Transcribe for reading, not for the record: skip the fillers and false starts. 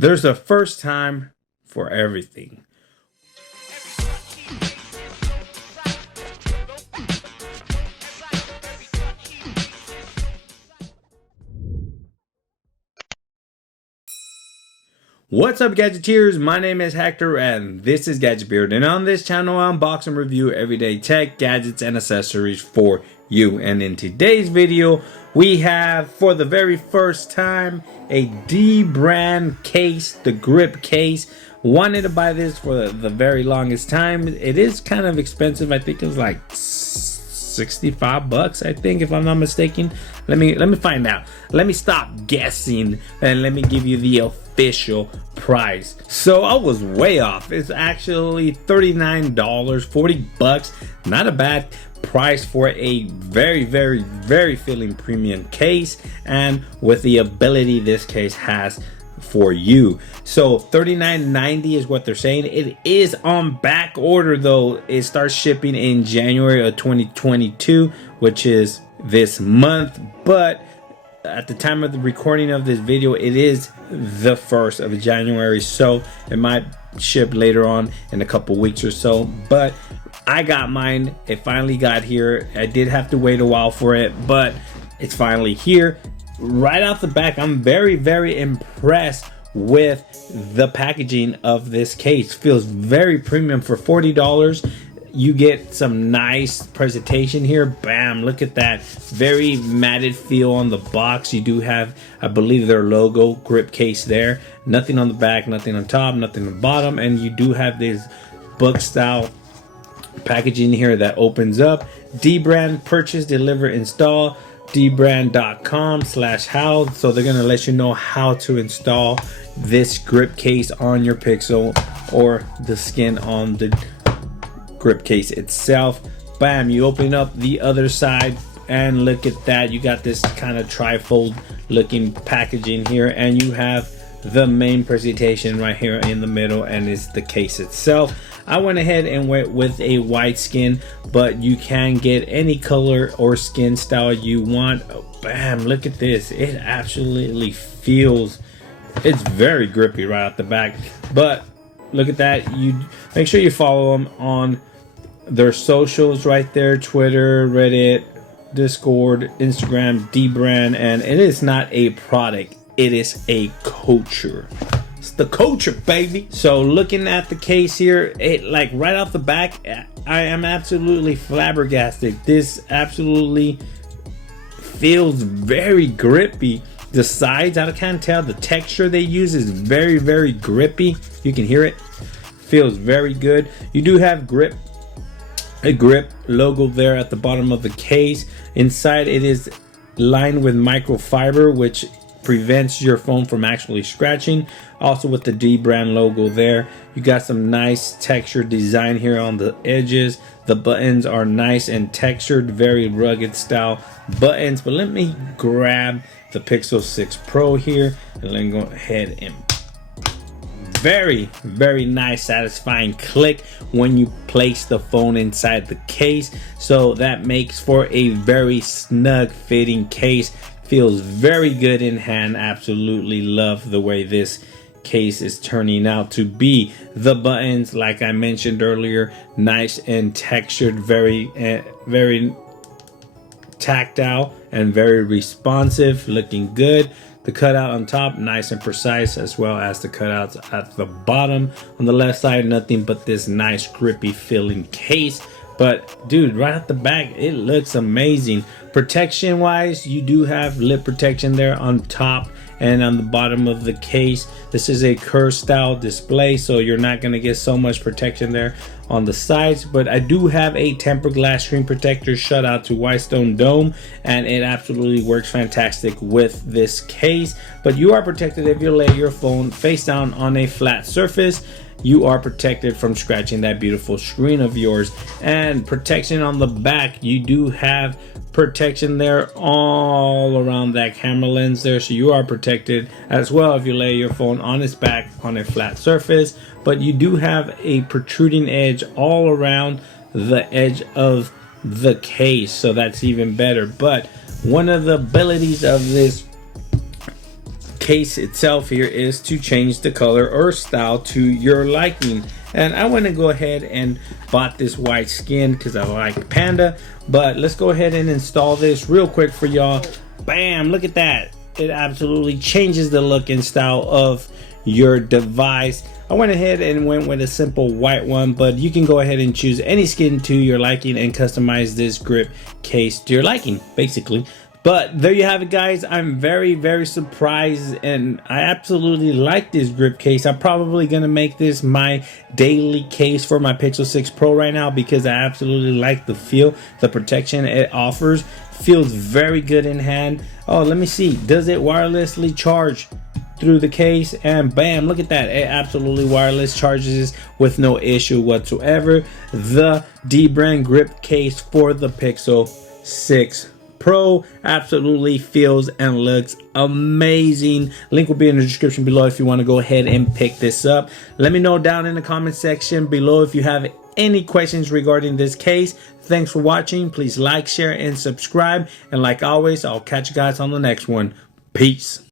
There's a first time for everything. What's up, gadgeteers? My name is Hector and this is Gadget Beard, and on this channel I unbox and review everyday tech, gadgets, and accessories for you. And in today's video we have, for the very first time, a DBrand case, the grip case. Wanted to buy this for the very longest time. It is kind of expensive. I think it was like 65 bucks, I think, if I'm not mistaken. Let me find out. Let me stop guessing and let me give you the official price. So I was way off. It's actually $39, 40 bucks. Not a bad price for a very filling premium case, and with the ability this case has for you. So $39.90 is what they're saying. It is on back order though. It starts shipping in January of 2022, which is this month, but at the time of the recording of this video it is the 1st of January, so it might ship later on in a couple weeks or so. But I got mine. It finally got here. I did have to wait a while for it, but it's finally here. Right off the back, I'm very impressed with the packaging of this case. Feels very premium for $40. You get some nice presentation here. Bam, look at that. Very matted feel on the box. You do have, I believe, their logo grip case there. Nothing on the back, nothing on top, nothing on the bottom, and you do have this book style packaging here that opens up. DBrand, purchase, deliver, install. DBrand.com/how. So they're gonna let you know how to install this grip case on your Pixel or the skin on the grip case itself. Bam, you open up the other side and look at that. You got this kind of trifold looking packaging here, and you have the main presentation right here in the middle, and it's the case itself. I went ahead and went with a white skin, but you can get any color or skin style you want. Oh, bam, look at this. It absolutely feels, it's very grippy right out the back. But look at that. You make sure you follow them on their socials right there: Twitter, Reddit, Discord, Instagram, DBrand. And it is not a product, it is a culture. It's the culture, baby. So looking at the case here, it, like, right off the back, I am absolutely flabbergasted. This absolutely feels very grippy. The sides, I can't tell. The texture they use is very grippy. You can hear it. Feels very good. You do have a grip logo there at the bottom of the case. Inside it is lined with microfiber, which prevents your phone from actually scratching. Also with the DBrand logo there. You got some nice textured design here on the edges. The buttons are nice and textured, very rugged style buttons. But let me grab the Pixel 6 Pro here and let me go ahead and very nice satisfying click when you place the phone inside the case. So that makes for a very snug fitting case. Feels very good in hand. Absolutely love the way this case is turning out to be. The buttons, like I mentioned earlier, nice and textured, very tactile and very responsive, looking good. The cutout on top, nice and precise, as well as the cutouts at the bottom. On the left side, nothing but this nice grippy feeling case. But dude, right at the back, it looks amazing. Protection wise, you do have lip protection there on top and on the bottom of the case. This is a curved style display, so you're not going to get so much protection there on the sides. But I do have a tempered glass screen protector. Shout out to Whitestone Dome, and it absolutely works fantastic with this case. But you are protected if you lay your phone face down on a flat surface. You are protected from scratching that beautiful screen of yours. And protection on the back, you do have protection there all around that camera lens there, so you are protected as well if you lay your phone on its back on a flat surface. But you do have a protruding edge all around the edge of the case, so that's even better. But one of the abilities of this case itself here is to change the color or style to your liking. And I want to go ahead and bought this white skin because I like panda. But let's go ahead and install this real quick for y'all. Bam, look at that. It absolutely changes the look and style of your device. I went ahead and went with a simple white one, but you can go ahead and choose any skin to your liking and customize this grip case to your liking, basically. But there you have it, guys. I'm very surprised, and I absolutely like this grip case. I'm probably gonna make this my daily case for my Pixel 6 Pro right now because I absolutely like the feel, the protection it offers. Feels very good in hand. Oh, let me see. Does it wirelessly charge through the case? And bam, look at that. It absolutely wireless charges with no issue whatsoever. The DBrand grip case for the Pixel 6 Pro absolutely feels and looks amazing. Link will be in the description below if you want to go ahead and pick this up. Let me know down in the comment section below if you have any questions regarding this case. Thanks for watching. Please like, share, and subscribe. And like always, I'll catch you guys on the next one. Peace.